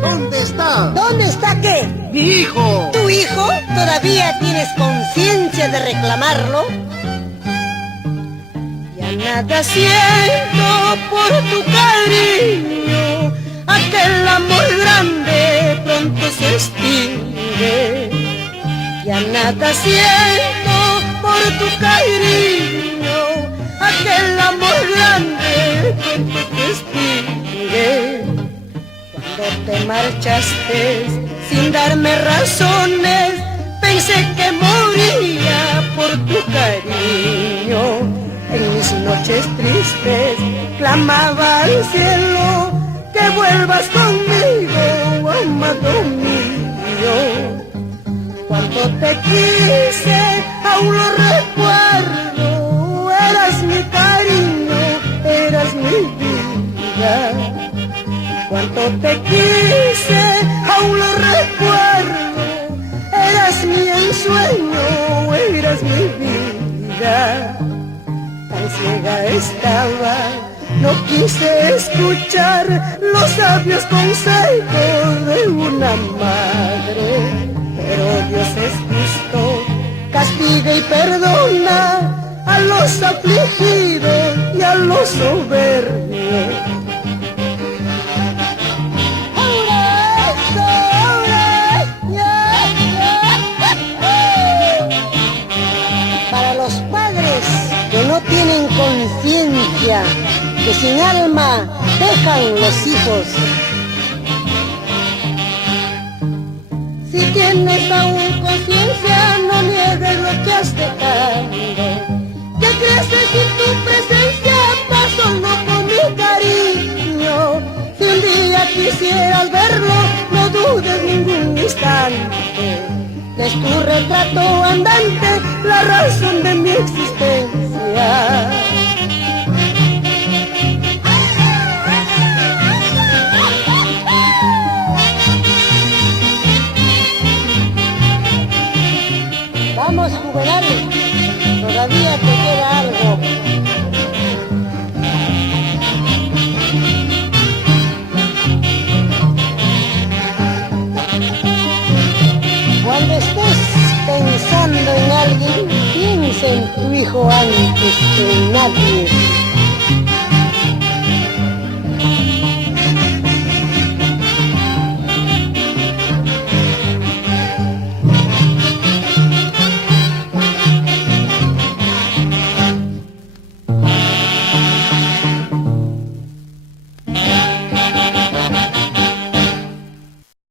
¿Dónde está? ¿Dónde está qué? ¡Mi hijo! ¿Tu hijo? ¿Todavía tienes conciencia de reclamarlo? Ya nada siento por tu cariño, aquel amor grande pronto se extingue. Ya nada siento por tu cariño, aquel amor grande pronto se extingue. Cuando te marchaste sin darme razones, pensé que moría por tu cariño. En mis noches tristes clamaba al cielo que vuelvas conmigo, amado mío. Cuando te quise, aún lo recuerdo, eras mi cariño, eras mi vida. Cuando te quise, aún lo recuerdo, eras mi ensueño, eras mi vida. Tan ciega estaba, no quise escuchar los sabios consejos de una madre. Pero Dios es justo, castiga y perdona a los afligidos y a los soberbios. Para los padres que no tienen conciencia, que sin alma dejan los hijos. Si tienes aún conciencia, no niegues lo que has dejado. Que crece sin tu presencia, paso no con mi cariño. Si un día quisieras verlo, no dudes ningún instante. Es tu retrato andante, la razón de mi existencia. Vamos, Juvenal, todavía te queda algo. Cuando estés pensando en alguien, piensa en tu hijo antes que en nadie.